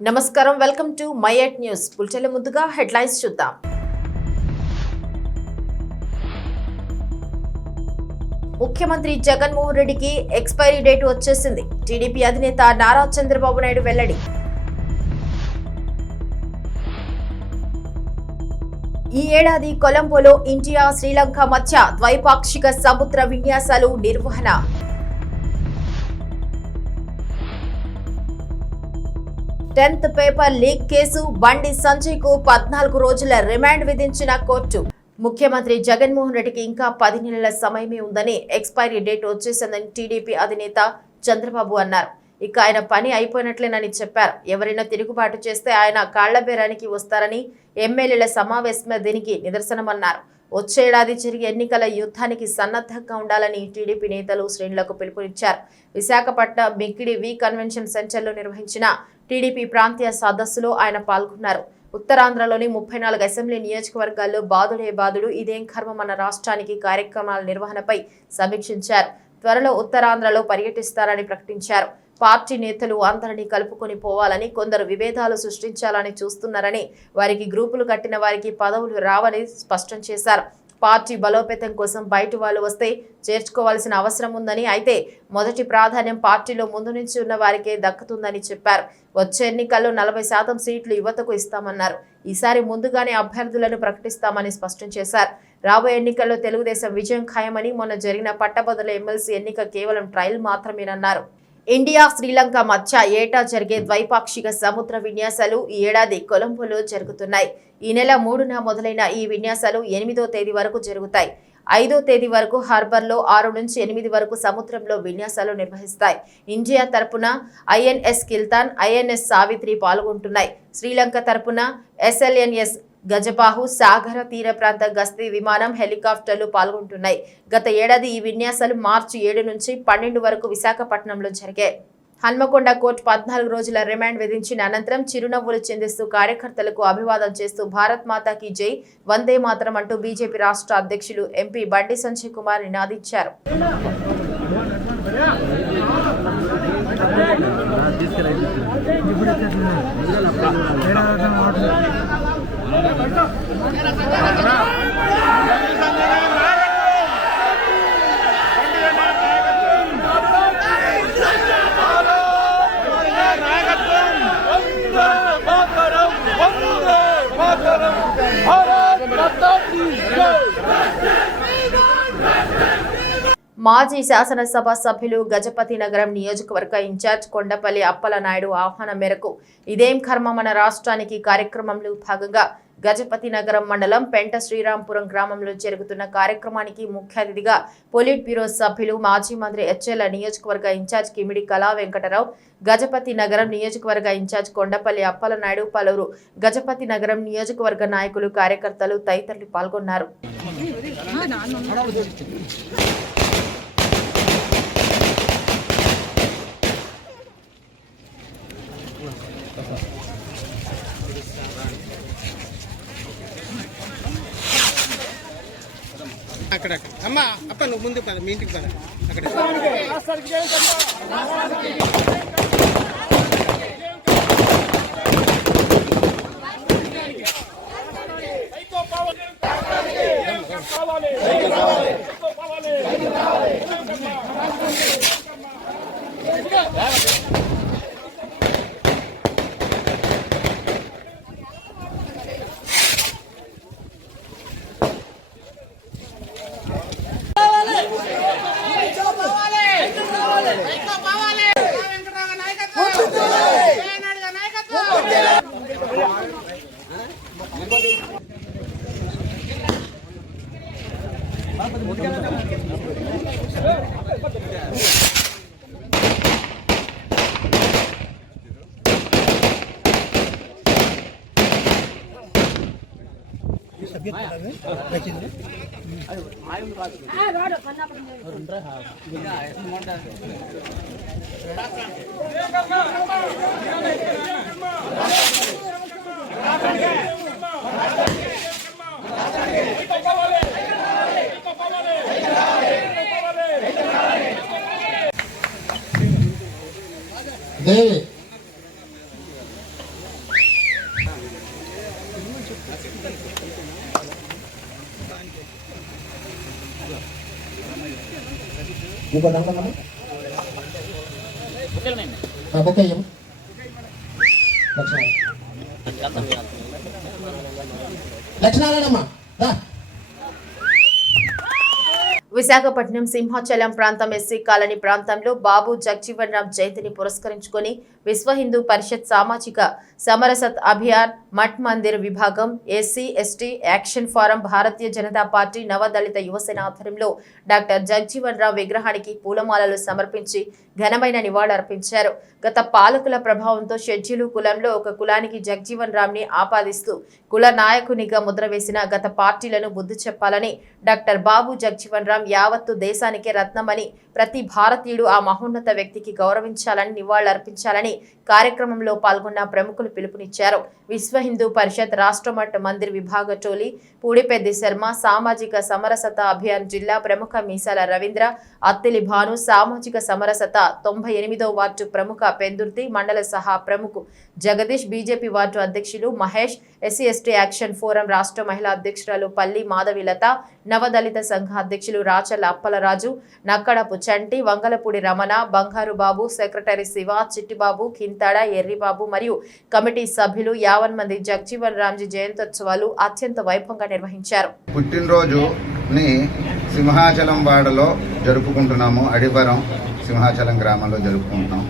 నమస్కారం, welcome to మై8 news. బులెటిన్ల ముందుగా headlines చూద్దాం. ముఖ్యమంత్రి జగన్మోహన్ రెడ్డికి ఎక్స్పైరీ డేట్ వచ్చేసింది. టీడీపీ అధినేత నారా చంద్రబాబు నాయుడు వెల్లడి. ఈ ఏడాది కొలంబోలో ఇండియా శ్రీలంక మధ్య ద్వైపాక్షిక సముద్ర విన్యాసాలు నిర్వహణ. Tenth paper leak case Bandi Sanjay కు 14 రోజుల రిమాండ్ విధించిన కోర్టు. ముఖ్యమంత్రి జగన్మోహన్ రెడ్డికి ఇంకా 10 నెలల సమయమే ఉందని, ఎక్స్పైరీ డేట్ వచ్చేసిందని టీడీపీ అధినేత చంద్రబాబు అన్నారు. ఇక ఆయన పని అయిపోయినట్లేనని చెప్పారు. ఎవరైనా తిరుగుబాటు చేస్తే ఆయన కాళ్లబేరానికి వస్తారని, ఎమ్మెల్యేల సమావేశమే దీనికి నిదర్శనమన్నారు. వచ్చేడాది జరిగే ఎన్నికల యుద్ధానికి సన్నద్ధంగా ఉండాలని టీడీపీ నేతలు శ్రేణులకు పిలుపునిచ్చారు. విశాఖపట్నం మిక్కిడి వి కన్వెన్షన్ సెంటర్లో నిర్వహించిన టీడీపీ ప్రాంతీయ సదస్సులో ఆయన పాల్గొన్నారు. ఉత్తరాంధ్రలోని 34 అసెంబ్లీ నియోజకవర్గాల్లో బాదుడే బాదుడు ఇదేం కర్మం అన్న రాష్ట్రానికి కార్యక్రమాల నిర్వహణపై సమీక్షించారు. త్వరలో ఉత్తరాంధ్రలో పర్యటిస్తారని ప్రకటించారు. పార్టీ నేతలు అందరినీ కలుపుకొని పోవాలని, కొందరు విభేదాలు సృష్టించాలని చూస్తున్నారని, వారికి గ్రూపులు కట్టిన వారికి పదవులు రావని స్పష్టం చేశారు. పార్టీ బలోపేతం కోసం బయట వాళ్ళు వస్తే చేర్చుకోవాల్సిన అవసరం ఉందని, అయితే మొదటి ప్రాధాన్యం పార్టీలో ముందు నుంచి ఉన్న వారికే దక్కుతుందని చెప్పారు. వచ్చే ఎన్నికల్లో 40% సీట్లు యువతకు ఇస్తామన్నారు. ఈసారి ముందుగానే అభ్యర్థులను ప్రకటిస్తామని స్పష్టం చేశారు. రాబోయే ఎన్నికల్లో తెలుగుదేశం విజయం ఖాయమని, మొన్న జరిగిన పట్టభద్రుల ఎమ్మెల్సీ ఎన్నిక కేవలం ట్రయల్ మాత్రమేనన్నారు. ఇండియా శ్రీలంక మధ్య ఏటా జరిగే ద్వైపాక్షిక సముద్ర విన్యాసాలు ఈ ఏడాది కొలంబోలో జరుగుతున్నాయి. ఈ నెల 3న మొదలైన ఈ విన్యాసాలు 8వ తేదీ వరకు జరుగుతాయి. 5వ తేదీ వరకు హార్బర్లో, 6 నుంచి 8 వరకు సముద్రంలో విన్యాసాలు నిర్వహిస్తాయి. ఇండియా తరపున ఐఎన్ఎస్ కిల్తాన్, ఐఎన్ఎస్ సావిత్రి పాల్గొంటున్నాయి. శ్రీలంక తరపున ఎస్ఎల్ఎన్ఎస్ గజబాహు, సాగర తీర ప్రాంత గస్తీ విమానం, హెలికాప్టర్లు పాల్గొంటున్నాయి. గత ఏడాది ఈ విన్యాసాలు మార్చి 7 నుంచి 12 వరకు విశాఖపట్నంలో జరిగాయి. హన్మకొండ కోర్టు 14 రోజుల రిమాండ్ విధించిన అనంతరం చిరునవ్వులు చిందిస్తూ కార్యకర్తలకు అభివాదం చేస్తూ భారత్ మాతాకి జై, వందే మాతరం అంటూ బీజేపీ రాష్ట్ర అధ్యక్షులు ఎంపీ బండి సంజయ్ కుమార్ నినాదించారు. మాజీ శాసనసభ సభ్యులు గజపతి నగరం నియోజకవర్గ ఇన్ఛార్జ్ కొండపల్లి అప్పలనాయుడు ఆహ్వానం మేరకు ఇదేం కర్మ మన రాష్ట్రానికి కార్యక్రమంలో భాగంగా గజపతి నగరం మండలం పెంట శ్రీరాంపురం గ్రామంలో జరుగుతున్న కార్యక్రమానికి ముఖ్య అతిథిగా పొలిట్ బ్యూరో సభ్యులు, మాజీ మంత్రి హెచ్ఎల్ నియోజకవర్గ ఇన్ఛార్జ్ కిమిడి కళా వెంకటరావు, గజపతి నగరం నియోజకవర్గ ఇన్ఛార్జ్ కొండపల్లి అప్పలనాయుడు, పలువురు గజపతి నగరం నియోజకవర్గ నాయకులు, కార్యకర్తలు తదితరులు పాల్గొన్నారు. అక్కడ అమ్మ అప్ప నువ్వు ముందు పద, మీ ఇంటికి పద. అక్కడ ఇంకో దండం బొక్క ఇయ్యము లక్షణాలమ్మా విశాఖపట్నం సింహాచలం ప్రాంతం ఎస్సీ కాలనీ ప్రాంతంలో బాబు జగ్జీవన్ రామ్ జయంతిని పురస్కరించుకొని విశ్వ హిందూ పరిషత్ సామాజిక సమరసత్ అభియాన్ మఠ్ మందిర్ విభాగం SC ST action forum Bharatiya Janata party నవదళిత Yuvasena ఆధ్వర్యంలో డాక్టర్ జగ్జీవన్ రామ్ విగ్రహానికి పూలమాలలు సమర్పించి ఘనమైన నివాళులర్పించారు. గత పాలకుల ప్రభావంతో షెడ్యూలు కులంలో ఒక కులానికి జగ్జీవన్ రామ్ ని ఆపాదిస్తూ కుల నాయకునిగా ముద్ర వేసిన గత పార్టీలను బుద్ధి చెప్పాలని, డాక్టర్ బాబు జగ్జీవన్ రామ్ యావత్తు దేశానికే రత్నమని, ప్రతి భారతీయుడు ఆ మహోన్నత వ్యక్తికి గౌరవించాలని, నివాళులర్పించాలని కార్యక్రమంలో పాల్గొన్న ప్రముఖులు పిలుపునిచ్చారు. విశ్వ హిందూ పరిషత్ రాష్ట్ర మఠ్ మందిర్ విభాగ టోలీ పూడిపెద్ది శర్మ, సామాజిక సమరసత అభియాన్ జిల్లా ప్రముఖ మీసాల రవీంద్ర, అత్తిలి భాను, సామాజిక సమరసత 98వ వార్డు ప్రముఖ పెందుర్తి మండల సహా ప్రముఖ జగదీష్, బీజేపీ వార్డు అధ్యక్షులు Mahesh, SC ST action forum రాష్ట్ర మహిళా అధ్యక్షురాలు పల్లి మాధవిలత, నవదళిత సంఘ అధ్యక్షులు రాచల అప్పలరాజు, నక్కడపు చంటి, వంగలపూడి రమణ, బంగారు బాబు, సెక్రటరీ శివ, చిట్టిబాబు, కింతాడ, ఎర్రిబాబు మరియు కమిటీ సభ్యులు 50 మంది జగ్జీవన్ రామ్జీ జయంతోత్సవాలు అత్యంత వైభవంగా నిర్వహించారు. పుట్టినరోజుని సింహాచలం వాడలో జరుపుకుంటున్నాము. అడివరం సింహాచలం గ్రామంలో జరుపుకుంటున్నాం.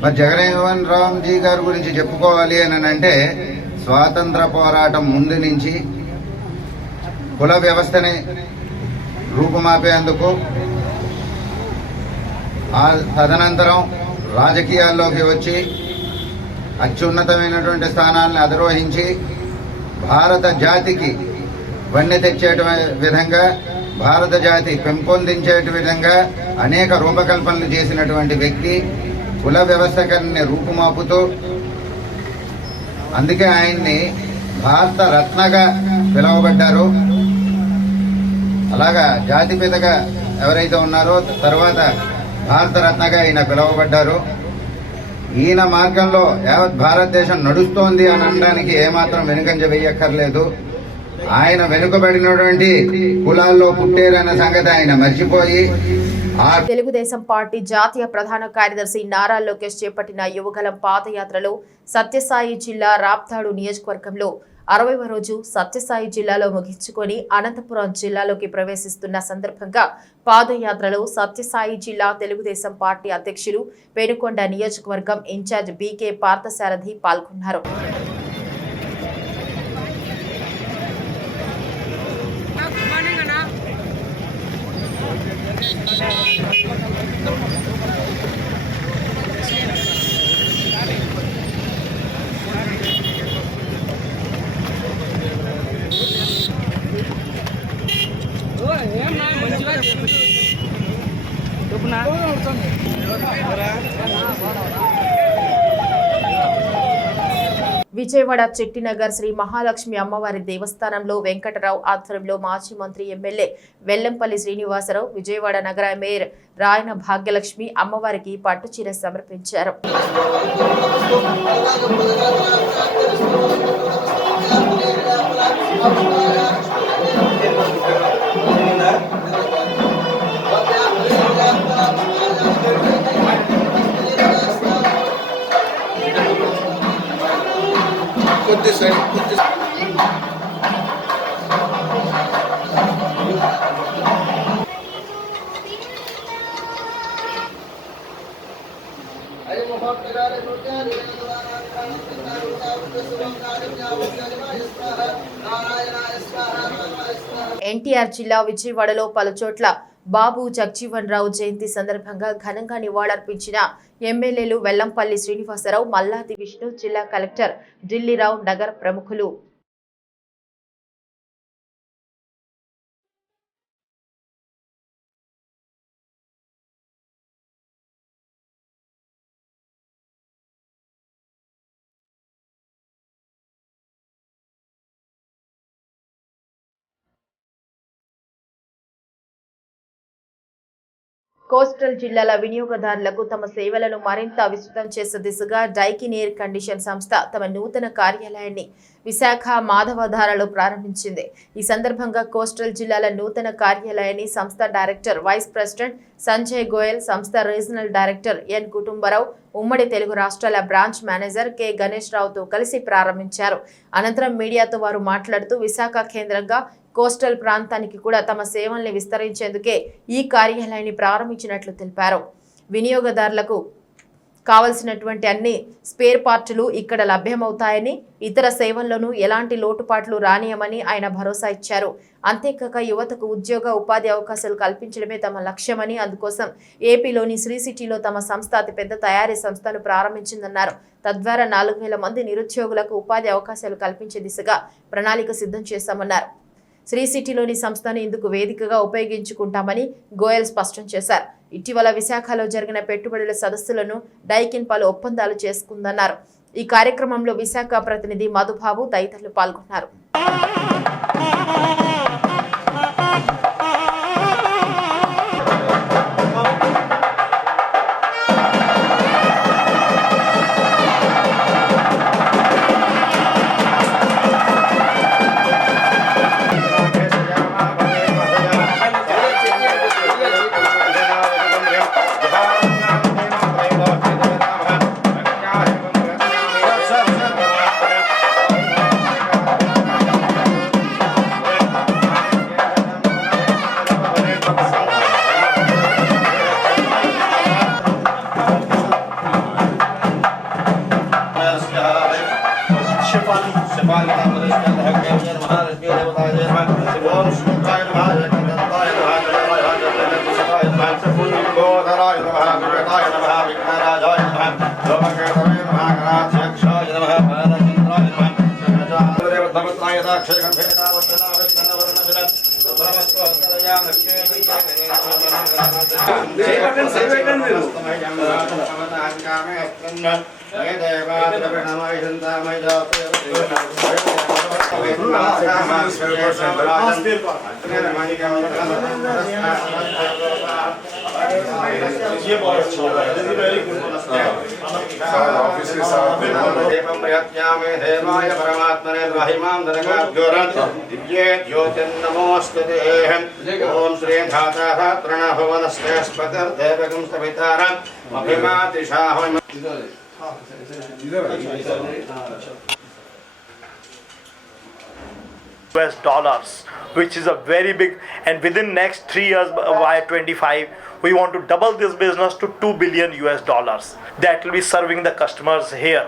మరి జగన్మోహన్ రామ్జీ గారి గురించి చెప్పుకోవాలి అని అంటే స్వాతంత్ర పోరాటం ముందు నుంచి కుల వ్యవస్థని రూపుమాపేందుకు, తదనంతరం రాజకీయాల్లోకి వచ్చి అత్యున్నతమైనటువంటి స్థానాలను అధిరోహించి భారత జాతికి వన్నె తెచ్చే విధంగా, భారత జాతి పెంపొందించే విధంగా అనేక రూపకల్పనలు చేసినటువంటి వ్యక్తి. కుల వ్యవస్థని రూపుమాపుతూ అందుకే ఆయన్ని భారత రత్నగా పిలువబడ్డారు. అలాగా జాతిపితగా ఎవరైతే ఉన్నారో తర్వాత భారత రత్నగా ఈయన పిలువబడ్డారు. ఈయన మార్గంలో యావత్ భారతదేశం నడుస్తోంది అని అనడానికి ఏమాత్రం వెనుకంజ వేయక్కర్లేదు. ఆయన వెనుకబడినటువంటి కులాల్లో పుట్టారన్న సంగతి ఆయన మర్చిపోయి తెలుగుదేశం పార్టీ జాతీయ ప్రధాన కార్యదర్శి నారా లోకేష్ చేపట్టిన యువగలం పాదయాత్రలో సత్యసాయి జిల్లా రాప్తాడు నియోజకవర్గంలో 60వ రోజు సత్యసాయి జిల్లాలో ముగించుకొని అనంతపురం జిల్లాలోకి ప్రవేశిస్తున్న సందర్భంగా పాదయాత్రలో సత్యసాయి జిల్లా తెలుగుదేశం పార్టీ అధ్యక్షులు పెనుకొండ నియోజకవర్గం ఇన్ఛార్జ్ బీకే పార్థసారథి పాల్గొన్నారు. విజయవాడ చెట్టినగర్ శ్రీ మహాలక్ష్మి అమ్మవారి దేవస్థానంలో వెంకటరావు ఆధ్వర్యంలో మాజీ మంత్రి ఎమ్మెల్యే వెల్లంపల్లి శ్రీనివాసరావు, విజయవాడ నగర మేయర్ రాయన భాగ్యలక్ష్మి అమ్మవారికి పట్టుచీర సమర్పించారు. ఎన్టీఆర్ జిల్లా విజయవాడలో పలుచోట్ల బాబు జగ్జీవన్ రావు జయంతి సందర్భంగా ఘనంగా నివాళులర్పించిన ఎమ్మెల్యేలు వెల్లంపల్లి శ్రీనివాసరావు, మల్లాది విష్ణు, జిల్లా కలెక్టర్ ఢిల్లీరావు, నగర ప్రముఖులు కోస్టల్ జిల్లాల వినియోగదారులకు తమ సేవలను మరింత విస్తృతం చేసే దిశగా డైకిన్ ఎయిర్ కండిషన్ సంస్థ తమ నూతన కార్యాలయాన్ని విశాఖ మాధవధారలో ప్రారంభించింది. ఈ సందర్భంగా కోస్టల్ జిల్లాల నూతన కార్యాలయాన్ని సంస్థ director vice president Sanjay Goyal, సంస్థ రీజనల్ డైరెక్టర్ ఎన్ కుటుంబరావు, ఉమ్మడి తెలుగు రాష్ట్రాల బ్రాంచ్ మేనేజర్ కె గణేష్ రావుతో కలిసి ప్రారంభించారు. అనంతరం మీడియాతో వారు మాట్లాడుతూ విశాఖ కేంద్రంగా కోస్టల్ ప్రాంతానికి కూడా తమ సేవల్ని విస్తరించేందుకే ఈ కార్యాలయాన్ని ప్రారంభించినట్లు తెలిపారు. వినియోగదారులకు కావలసినటువంటి అన్ని స్పేర్ పార్టులు ఇక్కడ లభ్యమవుతాయని, ఇతర సేవల్లోనూ ఎలాంటి లోటుపాట్లు రానియమని ఆయన భరోసా ఇచ్చారు. అంతేకాక యువతకు ఉద్యోగ ఉపాధి అవకాశాలు కల్పించడమే తమ లక్ష్యమని, అందుకోసం ఏపీలోని శ్రీ సిటీలో తమ సంస్థ అతిపెద్ద తయారీ సంస్థను ప్రారంభించిందన్నారు. తద్వారా 4,000 మంది నిరుద్యోగులకు ఉపాధి అవకాశాలు కల్పించే దిశగా ప్రణాళిక సిద్ధం చేశామన్నారు. శ్రీ సిటీలోని సంస్థను ఇందుకు వేదికగా ఉపయోగించుకుంటామని గోయల్ స్పష్టం చేశారు. ఇటీవల విశాఖలో జరిగిన పెట్టుబడుల సదస్సులను డైకిన్ పలు ఒప్పందాలు చేసుకుందన్నారు. ఈ కార్యక్రమంలో విశాఖ ప్రతినిధి మధుబాబు తదితరులు పాల్గొన్నారు. US dollars, which is a very big, and within next 3 years by 25 we want to double this business to $2 billion US dollars that will be serving the customers here.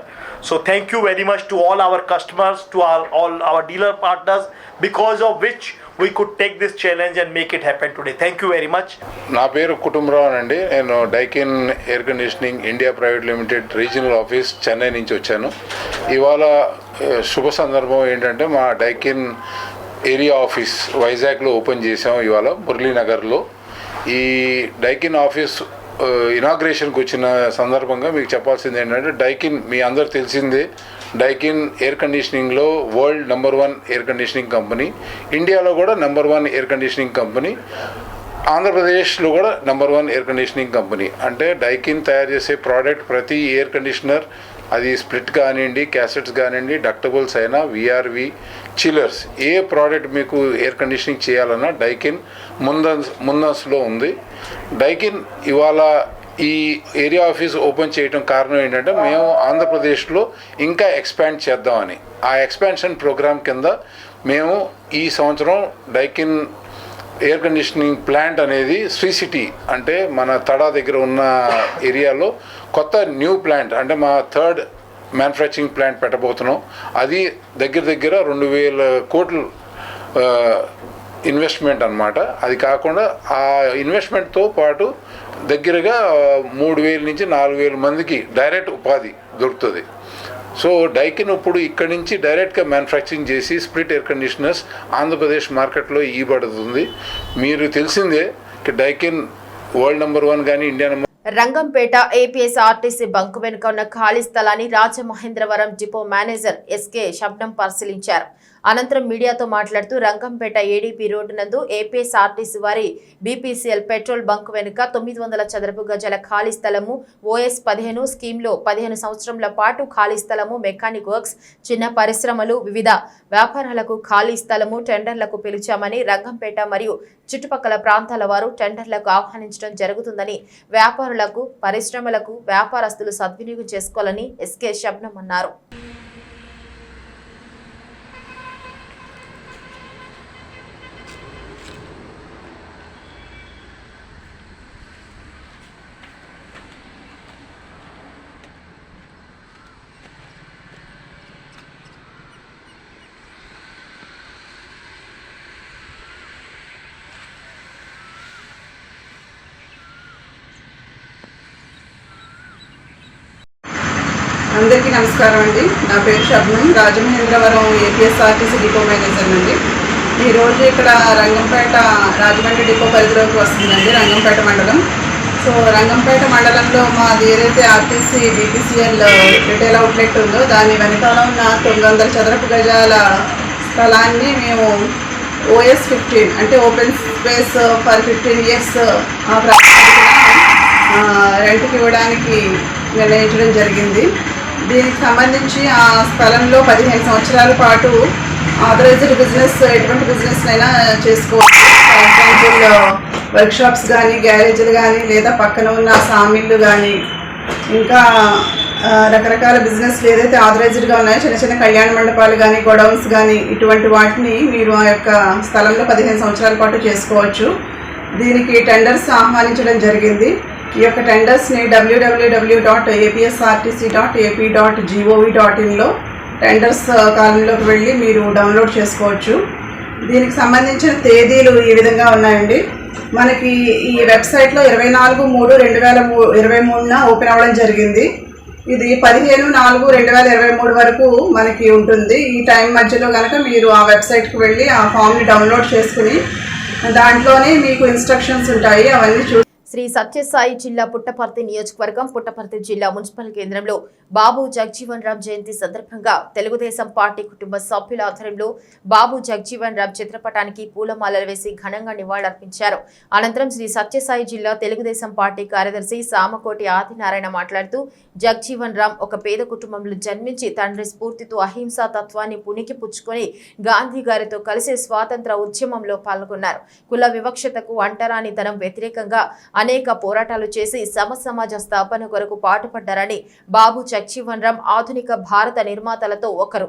So thank you very much to all our customers, to all our dealer partners, because of which we could take this challenge and make it happen today. Thank you very much. నా పేరు కుటుంబరావు అండి. నేను Daikin air conditioning India private limited regional office Chennai నుంచి వచ్చాను. ఇవాళ శుభ సందర్భం ఏంటంటే మా డైకిన్ ఏరియా ఆఫీస్ వైజాగ్లో ఓపెన్ చేసాం ఇవాళ మురళీనగర్లో. ఈ డైకిన్ ఆఫీస్ ఇనాగ్రేషన్కి వచ్చిన సందర్భంగా మీకు చెప్పాల్సింది ఏంటంటే, డైకిన్ మీ అందరు తెలిసిందే, డైకిన్ ఎయిర్ కండిషనింగ్లో వరల్డ్ #1 ఎయిర్ కండిషనింగ్ కంపెనీ, ఇండియాలో కూడా #1 ఎయిర్ కండిషనింగ్ కంపెనీ, ఆంధ్రప్రదేశ్లో కూడా #1 ఎయిర్ కండిషనింగ్ కంపెనీ. అంటే డైకిన్ తయారు చేసే ప్రోడక్ట్ ప్రతి ఎయిర్ కండిషనర్, అది స్ప్లిట్ కానివ్వండి, క్యాసెట్స్ కానివ్వండి, డక్టబుల్స్ అయినా, విఆర్వి, చిల్లర్స్, ఏ ప్రోడక్ట్ మీకు ఎయిర్ కండిషనింగ్ చేయాలన్నా డైకిన్ ముందస్తులో ఉంది. డైకిన్ ఇవాళ ఈ ఏరియా ఆఫీస్ ఓపెన్ చేయడం కారణం ఏంటంటే, మేము ఆంధ్రప్రదేశ్లో ఇంకా ఎక్స్పాండ్ చేద్దామని. ఆ ఎక్స్పాన్షన్ ప్రోగ్రామ్ కింద మేము ఈ సంవత్సరం డైకిన్ ఎయిర్ కండిషనింగ్ ప్లాంట్ అనేది శ్రీ సిటీ, అంటే మన తడా దగ్గర ఉన్న ఏరియాలో కొత్త న్యూ ప్లాంట్, అంటే మా 3rd మ్యానుఫ్యాక్చరింగ్ ప్లాంట్ పెట్టబోతున్నాం. అది దగ్గర 2,000 కోట్లు ఇన్వెస్ట్మెంట్ అన్నమాట. అది కాకుండా ఆ ఇన్వెస్ట్మెంట్తో పాటు దగ్గరగా 3,000 నుంచి 4,000 మందికి డైరెక్ట్ ఉపాధి దొరుకుతుంది. సో డైకిన్ ఇప్పుడు ఇక్కడి నుంచి డైరెక్ట్గా మ్యానుఫ్యాక్చరింగ్ చేసి స్ప్లిట్ ఎయిర్ కండిషనర్స్ ఆంధ్రప్రదేశ్ మార్కెట్లో ఇవ్వబడుతుంది. మీరు తెలిసిందే డైకిన్ వరల్డ్ #1 కానీ India Rangampeta APS RTC bunk వెనుక ఉన్న ఖాళీ స్థలాన్ని Rajamahendravaram depot manager SK Shabnam పరిశీలించారు. అనంతరం మీడియాతో మాట్లాడుతూ రంగంపేట ఏడీపీ రోడ్డు నందు ఏపీఎస్ఆర్టీసీ వారి బీపీసీఎల్ పెట్రోల్ బంక్ వెనుక 900 చదరపు గజాల ఖాళీ స్థలము, ఓఎస్ 15 స్కీమ్లో 15 సంవత్సరాల పాటు ఖాళీ స్థలము, మెకానిక్ వర్క్స్, చిన్న పరిశ్రమలు, వివిధ వ్యాపారాలకు ఖాళీ స్థలము టెండర్లకు పిలిచామని, రంగంపేట మరియు చుట్టుపక్కల ప్రాంతాల వారు టెండర్లకు ఆహ్వానించడం జరుగుతుందని, వ్యాపారులకు, పరిశ్రమలకు, వ్యాపారస్తులు సద్వినియోగం చేసుకోవాలని ఎస్కే శబ్నం అన్నారు. అందరికీ నమస్కారం అండి. నా పేరు Shabnam, Rajamahendravaram APSRTC depot manager అండి. ఈరోజు ఇక్కడ రంగంపేట రాజమండ్రి డిపో పరిధిలోకి వస్తుందండి, రంగంపేట మండలం. సో రంగంపేట మండలంలో మాది ఏదైతే ఆర్టీసీ బీపీసీఎల్ రిటైల్ అవుట్లెట్ ఉందో దాని వెనకాల ఉన్న 900 చదరపు గజాల స్థలాన్ని మేము ఓఎస్ 15 అంటే ఓపెన్ స్పేస్ ఫర్ 15 years ఆ ప్రాతిపదికన రెంట్కి ఇవ్వడానికి నిర్ణయించడం జరిగింది. దీనికి సంబంధించి ఆ స్థలంలో 15 సంవత్సరాల పాటు ఆథరైజ్డ్ బిజినెస్ ఎటువంటి బిజినెస్ అయినా చేసుకోవచ్చు. ఫర్ ఎగ్జాంపుల్ వర్క్షాప్స్ కానీ, గ్యారేజీలు కానీ, లేదా పక్కన ఉన్న సామిళ్ళు కానీ, ఇంకా రకరకాల బిజినెస్లు ఏదైతే ఆథరైజ్డ్గా ఉన్నాయో చిన్న చిన్న కళ్యాణ మండపాలు కానీ, గొడౌన్స్ కానీ, ఇటువంటి వాటిని మీరు ఆ యొక్క స్థలంలో 15 సంవత్సరాల పాటు చేసుకోవచ్చు. దీనికి టెండర్స్ ఆహ్వానించడం జరిగింది. ఈ యొక్క టెండర్స్ని www.apsrtc.ap.gov.in టెండర్స్ కాలంలోకి వెళ్ళి మీరు డౌన్లోడ్ చేసుకోవచ్చు. దీనికి సంబంధించిన తేదీలు ఈ విధంగా ఉన్నాయండి. మనకి ఈ వెబ్సైట్లో 24/3/2023 ఓపెన్ అవ్వడం జరిగింది. ఇది 15/4/2023 వరకు మనకి ఉంటుంది. ఈ టైం మధ్యలో కనుక మీరు ఆ వెబ్సైట్కి వెళ్ళి ఆ ఫామ్ని డౌన్లోడ్ చేసుకుని దాంట్లోనే మీకు ఇన్స్ట్రక్షన్స్ ఉంటాయి, అవన్నీ శ్రీ సత్యసాయి జిల్లా పుట్టపర్తి నియోజకవర్గం పుట్టపర్తి జిల్లా మున్సిపల్ కేంద్రంలో బాబు జగజీవన్ రామ్ జయంతి సందర్భంగా తెలుగుదేశం పార్టీ కుటుంబ సభ్యుల ఆధ్వర్యంలో బాబు జగజీవన్ రామ్ చిత్రపటానికి పూలమాలలు వేసి ఘనంగా నివాళులర్పించారు. అనంతరం శ్రీ సత్యసాయి జిల్లా తెలుగుదేశం పార్టీ కార్యదర్శి సామకోటి ఆదినారాయణ మాట్లాడుతూ జగజీవన్ రామ్ ఒక పేద కుటుంబంలో జన్మించి తండ్రి స్ఫూర్తితో అహింసా తత్వాన్ని పుణికి పుచ్చుకొని గాంధీ గారితో కలిసి స్వాతంత్ర ఉద్యమంలో పాల్గొన్నారు. కుల వివక్షతకు, అంటరానితనం వ్యతిరేకంగా అనేక పోరాటాలు చేసి సమాజ స్థాపన కొరకు పాటుపడ్డారని, బాబు జగజీవన్ రామ్ ఆధునిక భారత నిర్మాతలతో ఒకరు.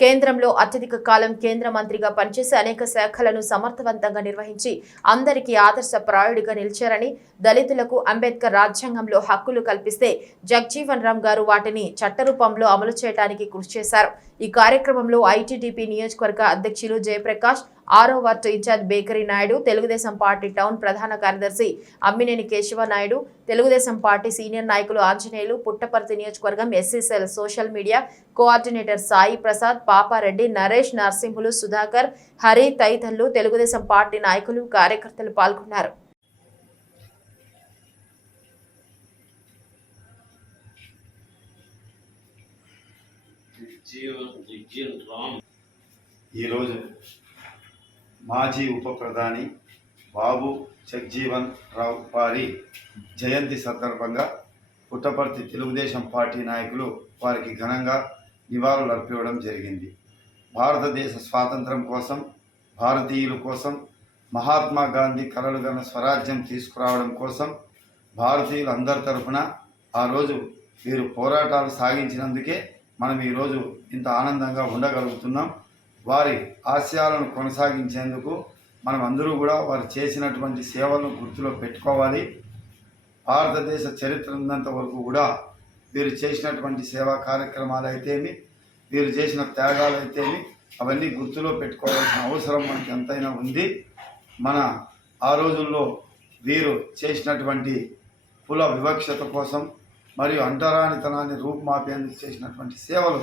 కేంద్రంలో అత్యధిక కాలం కేంద్ర మంత్రిగా పనిచేసి అనేక శాఖలను సమర్థవంతంగా నిర్వహించి అందరికీ ఆదర్శప్రాయుడిగా నిలిచారని, దళితులకు అంబేద్కర్ రాజ్యాంగంలో హక్కులు కల్పిస్తే జగజీవన్ రామ్ గారు వాటిని చట్టరూపంలో అమలు చేయడానికి కృషి చేశారు. ఈ కార్యక్రమంలో ఐటీడీపీ నియోజకవర్గ అధ్యక్షులు జయప్రకాష్, 6వ ward incharge bakery Naidu, Telugu Desam party town ప్రధాన కార్యదర్శి అమ్మినేని కేశవ నాయుడు, తెలుగుదేశం పార్టీ సీనియర్ నాయకులు ఆంజనేయులు, పుట్టపర్తి నియోజకవర్గం SC cell social media coordinator Sai Prasad, Papareddy, Naresh, Narasimhulu, Sudhakar, Hari తదితరులు తెలుగుదేశం పార్టీ నాయకులు, కార్యకర్తలు పాల్గొన్నారు. ఈరోజు మాజీ ఉప ప్రధాని బాబు జగజీవన్ రావు వారి జయంతి సందర్భంగా పుట్టపర్తి తెలుగుదేశం పార్టీ నాయకులు వారికి ఘనంగా నివాళులు అర్పించడం జరిగింది. భారతదేశ స్వాతంత్రం కోసం, భారతీయుల కోసం, మహాత్మా గాంధీ కలలుగన్న స్వరాజ్యం తీసుకురావడం కోసం భారతీయులందరి తరఫున ఆ రోజు వీరు పోరాటాలు సాగించినందుకే మనం ఈరోజు ఇంత ఆనందంగా ఉండగలుగుతున్నాం. వారి ఆశయాలను కొనసాగించేందుకు మనం అందరూ కూడా వారు చేసినటువంటి సేవలను గుర్తులో పెట్టుకోవాలి. భారతదేశ చరిత్ర ఉన్నంత వరకు కూడా వీరు చేసినటువంటి సేవా కార్యక్రమాలు అయితేమి, వీరు చేసిన త్యాగాలు అయితేమి, అవన్నీ గుర్తులో పెట్టుకోవాల్సిన అవసరం మనకి ఎంతైనా ఉంది. మన ఆ రోజుల్లో వీరు చేసినటువంటి కుల వివక్షత కోసం మరియు అంటరానితనాన్ని రూపుమాపేందుకు చేసినటువంటి సేవలు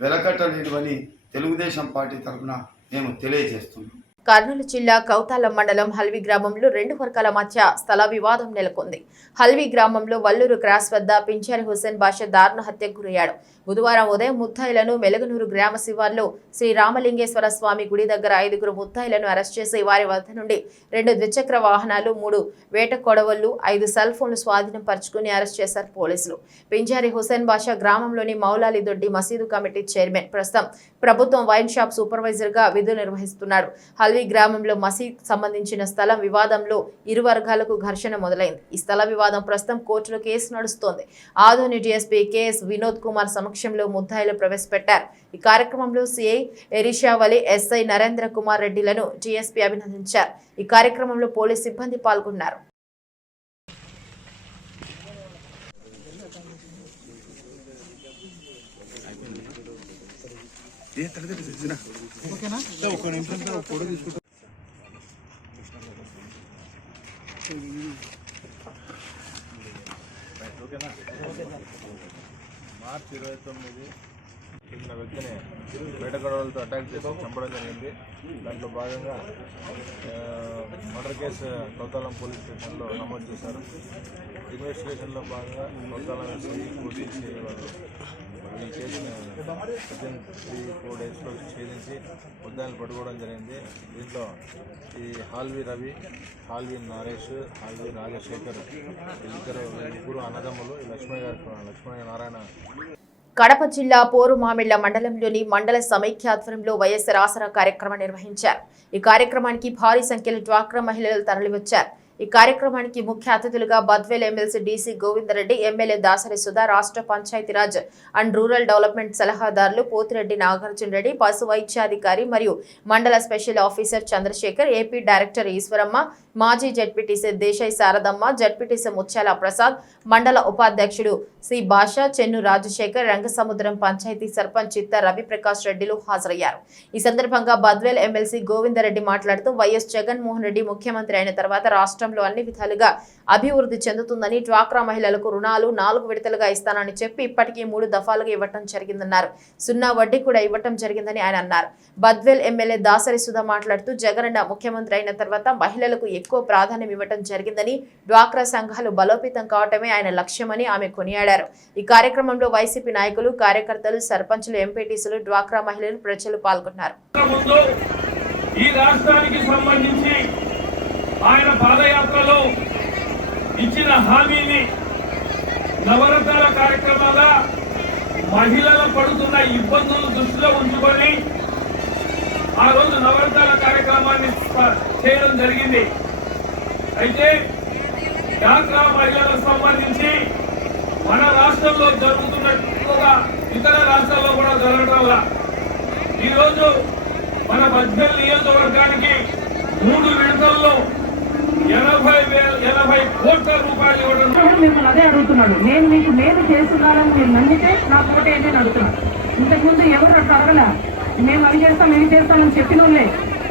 వెలకట్టలేనివని తెలుగుదేశం పార్టీ తరఫున మేము తెలియజేస్తున్నాం. కర్నూలు జిల్లా కౌతాల మండలం హల్వి గ్రామంలో 2 వర్గాల మధ్య స్థల వివాదం నెలకొంది. హల్వి గ్రామంలో వల్లూరు క్రాస్ వద్ద పింఛారి హుసేన్ బాషా దారుణ హత్యకు గురయ్యాడు. బుధవారం ఉదయం ముద్దాయిలను మెలగనూరు గ్రామ శివార్లో శ్రీ రామలింగేశ్వర స్వామి గుడి దగ్గర 5 ముద్దాయిలను అరెస్ట్ చేసి వారి వద్ద నుండి 2 ద్విచక్ర వాహనాలు, 3 వేట కొడవళ్లు, 5 సెల్ ఫోన్లు స్వాధీనం పరుచుకుని అరెస్ట్ చేశారు పోలీసులు. పింఛారి హుసేన్ బాషా గ్రామంలోని మౌలాలి దొడ్డి మసీదు కమిటీ చైర్మన్, ప్రస్తుతం ప్రభుత్వం వైన్ షాప్ సూపర్వైజర్ గా విధులు నిర్వహిస్తున్నాడు. హల్వి గ్రామంలో మసీద్ సంబంధించిన స్థలం వివాదంలో ఇరు వర్గాలకు ఘర్షణ మొదలైంది. ఈ స్థల వివాదం ప్రస్తుతం కోర్టులో కేసు నడుస్తోంది. ఆదోని డీఎస్పీ కేఎస్ వినోద్ కుమార్ సమక్షంలో ముద్దాయిలు ప్రవేశపెట్టారు. ఈ కార్యక్రమంలో సిఐ ఎరిషావలి, ఎస్ఐ నరేంద్ర కుమార్ రెడ్డిలను డీఎస్పీ అభినందించారు. ఈ కార్యక్రమంలో పోలీస్ సిబ్బంది పాల్గొన్నారు. మార్చి 29 చిన్న వ్యక్తిని వేట గొడవలతో అటాక్ చేసి చంపడం జరిగింది. దాంట్లో భాగంగా మర్డర్ కేసు కౌతాలం పోలీస్ స్టేషన్లో నమోదు చేశారు. ఇన్వెస్టిగేషన్లో భాగంగా కౌతాలం పోలీసు వాళ్ళు ఈ కేసుని వితిన్ 3-4 డేస్లో ఛేదించి ముద్దాయిలు పట్టుకోవడం జరిగింది. దీంట్లో ఈ హాల్వి రవి, హాల్వి నరేష్, హాల్వి రాజశేఖర్ ముగ్గురు అన్నదమ్ములు. ఈ లక్ష్మీ నారాయణ. కడప జిల్లా పోరుమామిళ్ల మండలంలోని మండల సమైక్య ఆధ్వర్యంలో వైఎస్ఆర్ ఆసరా కార్యక్రమం నిర్వహించారు. ఈ కార్యక్రమానికి భారీ సంఖ్యలో డ్వాక్రా మహిళలు తరలివచ్చారు. ఈ కార్యక్రమానికి ముఖ్య అతిథులుగా Badvel MLC DC Govinda Reddy, MLA Dasari Sudha, రాష్ట్ర పంచాయతీరాజ్ అండ్ రూరల్ డెవలప్మెంట్ సలహాదారులు పోతిరెడ్డి నాగార్జున రెడ్డి, పశు వైద్యాధికారి మరియు మండల special officer Chandrasekhar, AP director Eswaramma, మాజీ జడ్పీటీసీ దేశాయి శారదమ్మ, జడ్పీటీసీ ముత్యాల ప్రసాద్, మండల ఉపాధ్యక్షుడు సి భాషా, చెన్ను రాజశేఖర్, రంగసముద్రం పంచాయతీ సర్పంచ్ చిత్త రవిప్రకాష్ రెడ్డిలు హాజరయ్యారు. ఈ సందర్భంగా బద్వేల్ ఎమ్మెల్సీ గోవిందరెడ్డి మాట్లాడుతూ వైఎస్ జగన్మోహన్ రెడ్డి ముఖ్యమంత్రి అయిన తర్వాత రాష్ట్రంలో అన్ని విధాలుగా అభివృద్ధి చెందుతుందని, డ్వాక్రా మహిళలకు రుణాలు 4 విడతలుగా ఇస్తానని చెప్పి ఇప్పటికీ 3 దఫాలుగా ఇవ్వటం జరిగిందన్నారు. 0 వడ్డీ కూడా ఇవ్వటం జరిగిందని ఆయన అన్నారు. బద్వేల్ ఎమ్మెల్యే దాసరి సుధా మాట్లాడుతూ జగనన్న ముఖ్యమంత్రి అయిన తర్వాత మహిళలకు ఎక్కువ ప్రాధాన్యం ఇవ్వటం జరిగిందని, డ్వాక్రా సంఘాలు బలోపేతం కావటమే ఆయన లక్ష్యమని ఆమె కొనియాడారు. ఈ కార్యక్రమంలో వైసీపీ నాయకులు, కార్యకర్తలు, సర్పంచులు, ఎంపీటీసీలు, డ్వాక్రా మహిళలు, ప్రజలు పాల్గొన్నారు. ఈ రాష్ట్రానికి సంబంధించి ఆయన పాదయాత్రలో ఇచ్చిన హామీని నవరత్నాల కార్యక్రమాల మహిళలు పడుతున్న ఇబ్బందులను దృష్టిలో ఉంచుకొని ఆ రోజు నవరత్నాల కార్యక్రమాన్ని చేయడం జరిగింది. అయితే డ్వాక్రా మహిళలకు సంబంధించి మన రాష్ట్రంలో జరుగుతున్నట్టుగా ఇతర రాష్ట్రాల్లో కూడా జరగడం ఈరోజు మన బద్వేల్ నియోజకవర్గానికి 3 విడతల్లో 80 కోట్ల రూపాయలు ఇవ్వడం. మిమ్మల్ని అదే అడుగుతున్నాడు. నేను మీకు మేలు చేస్తున్నానని మీరు నమ్మితే నా కోట ఏంటి అని అడుగుతున్నాను. ఇంతకుముందు ఎవరు అట్లా అడగలే. మేము అవి చేస్తాం, ఇవి చేస్తామని చెప్పిన వాళ్ళే.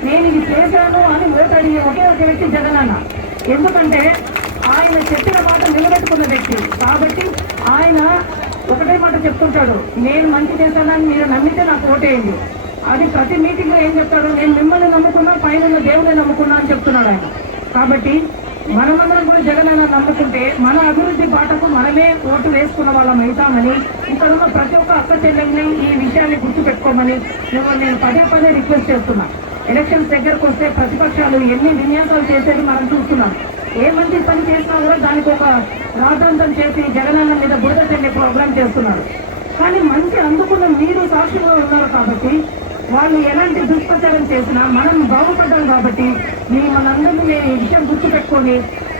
నేను ఇది చేశాను అని ఓటు అడిగే ఒకే ఒక వ్యక్తి జగన్ అన్న. ఎందుకంటే ఆయన చెప్పిన మాట నిలబెట్టుకున్న వ్యక్తి కాబట్టి ఆయన ఒకటే మాట చెప్తుంటాడు, నేను మంచి చేశానని మీరు నమ్మితే నాకు ఓటేయండి. అది ప్రతి మీటింగ్ లో ఏం చెప్తాడు, నేను మిమ్మల్ని నమ్ముకున్నా, పైన దేవుని నమ్ముకున్నా అని చెప్తున్నాడు ఆయన. కాబట్టి మనమందరం కూడా జగన్ అన్న నమ్ముకుంటే మన అభివృద్ధి బాటకు మనమే ఓటు వేసుకున్న వాళ్ళం అవుతామని, ఇక్కడ ఉన్న ప్రతి ఒక్క అక్క చెల్లెల్ని ఈ విషయాన్ని గుర్తుపెట్టుకోమని నేను పదే రిక్వెస్ట్ చేస్తున్నా. ఎలక్షన్స్ దగ్గరకు వస్తే ప్రతిపక్షాలు ఎన్ని విన్యాసాలు చేసేది మనం చూస్తున్నాం. ఏ మంచి పని చేసినా కూడా దానికి ఒక రాద్ధాంతం చేసి జగనన్న మీద బురద చెల్లే ప్రోగ్రాం చేస్తున్నారు. కానీ మంచి అందుకున్న మీరు సాక్షిగా ఉన్నారు కాబట్టి వాళ్ళు ఎలాంటి దుష్ప్రచారం చేసినా మనం బాగుపడ్డాం కాబట్టి మనందరినీ ఈ విషయం గుర్తుపెట్టుకొని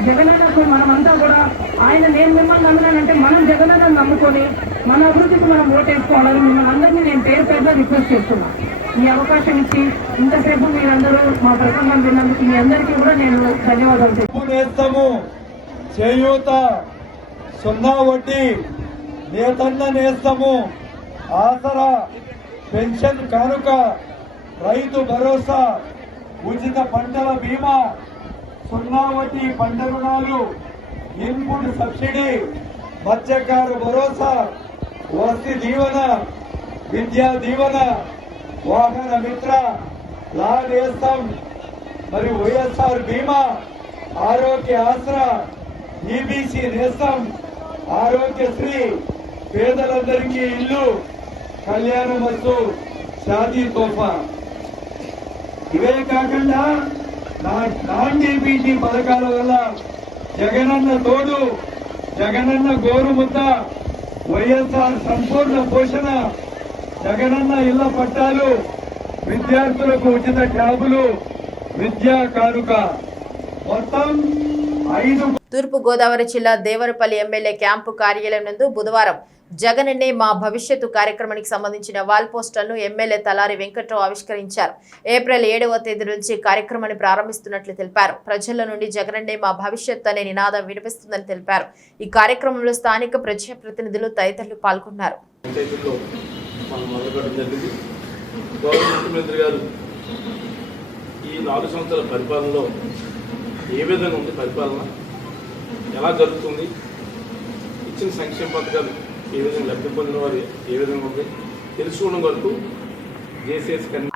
జగనన్నకు మనమంతా కూడా ఆయన నేను మిమ్మల్ని నమ్మినానంటే మనం జగనన్న నమ్ముకొని మన అభివృద్ధికి మనం ఓటేసుకోవాలని మిమ్మల్ని అందరినీ నేను పేరుగా రిక్వెస్ట్ చేస్తున్నాను. ఈ అవకాశం ఇచ్చి ఇంతసేపు మీరందరూ మా ప్రసంగం విన్నందుకు మీ అందరికీ కూడా నేను ధన్యవాదాలు చేస్తాము. చేయూత, 0 వడ్డీ, నేతన్న నేస్తము, ఆసరా, పెన్షన్ కానుక, రైతు భరోసా, ఉచిత పంటల బీమా, 0 వడ్డీ పంట రుణాలు, ఇన్పుట్ సబ్సిడీ, మత్స్యకారు భరోసా, వసతి దీవెన, విద్యా దీవెన, వాహన మిత్ర, లా నేస్తం, మరి వైఎస్ఆర్ బీమా, ఆరోగ్య ఆసరా, ఈబీసీ నేస్తం, ఆరోగ్యశ్రీ, పేదలందరికీ ఇల్లు, కళ్యాణమస్తు, షాదీ తోఫా. ఇవే కాకుండా నాన్ డీబీటీ పథకాల వల్ల జగనన్న తోడు, జగనన్న గోరుముద్ద, వైఎస్ఆర్ సంపూర్ణ పోషణ, జగనన్న ఇళ్ల పట్టాలు, విద్యార్థులకు ఉచిత ట్యాబులు, విద్యా కానుక, మొత్తం 5. తూర్పు గోదావరి జిల్లా దేవరపల్లి ఎమ్మెల్యే క్యాంపు కార్యాలయం నందు బుధవారం జగనన్నే మా భవిష్యత్తు కార్యక్రమానికి సంబంధించిన వాల్ పోస్టర్ను ఎమ్మెల్యే తలారి వెంకట్రావు ఆవిష్కరించారు. ఏప్రిల్ 7వ తేదీ నుంచి కార్యక్రమాన్ని ప్రారంభిస్తున్నట్లు తెలిపారు. ప్రజల నుండి జగనన్నే మా భవిష్యత్తు అనే నినాదం వినిపిస్తుందని తెలిపారు. ఈ కార్యక్రమంలో స్థానిక ప్రజాప్రతినిధులు తదితరులు పాల్గొన్నారు. ముఖ్యమంత్రి గారు ఈ 4 సంవత్సరాల పరిపాలనలో ఏ విధంగా ఉంది, పరిపాలన ఎలా జరుగుతుంది, ఇచ్చిన సంక్షేమ పథకాలు ఏ విధంగా లబ్ధి పొందిన వారు ఏ విధంగా ఉంది తెలుసుకోవడం వరకు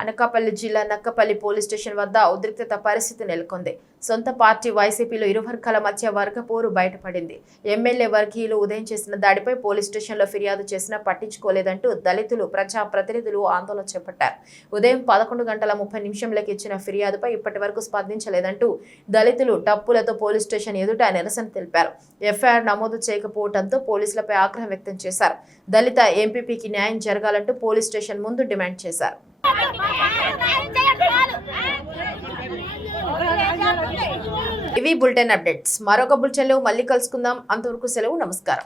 అనకాపల్లి జిల్లా నక్కపల్లి పోలీస్ స్టేషన్ వద్ద ఉద్రిక్తత పరిస్థితి నెలకొంది. సొంత పార్టీ వైసీపీలో ఇరు వర్గాల మధ్య వర్గపోరు బయటపడింది. ఎమ్మెల్యే వర్గీయులు ఉదయం చేసిన దాడిపై పోలీస్ స్టేషన్లో ఫిర్యాదు చేసినా పట్టించుకోలేదంటూ దళితులు ప్రజా ప్రతినిధులు ఆందోళన చేపట్టారు. ఉదయం 11:30 ఇచ్చిన ఫిర్యాదుపై ఇప్పటి వరకు స్పందించలేదంటూ దళితులు టప్పులతో పోలీస్ స్టేషన్ ఎదుట నిరసన తెలిపారు. ఎఫ్ఐఆర్ నమోదు చేయకపోవడంతో పోలీసులపై ఆగ్రహం వ్యక్తం చేశారు. దళిత ఎంపీపీకి న్యాయం జరగాలంటూ పోలీస్ స్టేషన్ ముందు డిమాండ్ చేశారు. ఇవి బులెటిన్ అప్డేట్స్. మరొక బులెటిన్లో మళ్ళీ కలుసుకుందాం. అంతవరకు సెలవు. నమస్కారం.